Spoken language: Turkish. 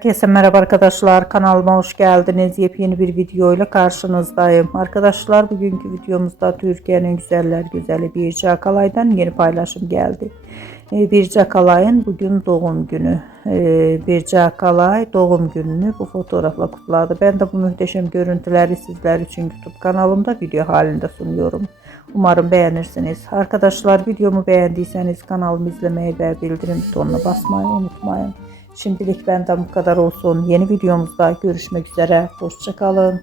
Herkese merhaba arkadaşlar, kanalıma hoş geldiniz. Yepyeni bir video ile karşınızdayım. Arkadaşlar, bugünkü videomuzda Türkiye'nin güzeller güzeli Birce Akalay'dan yeni paylaşım geldi. Birce Akalay'ın bugün doğum günü. Birce Akalay doğum gününü bu fotoğrafla kutladı. Ben de bu muhteşem görüntüleri sizler için YouTube kanalımda video halinde sunuyorum. Umarım beğenirsiniz. Arkadaşlar, videomu beğendiyseniz kanalımı izlemeyi ve bildirim butonuna basmayı unutmayın. Şimdilik benden bu kadar olsun. Yeni videomuzda görüşmek üzere. Hoşça kalın.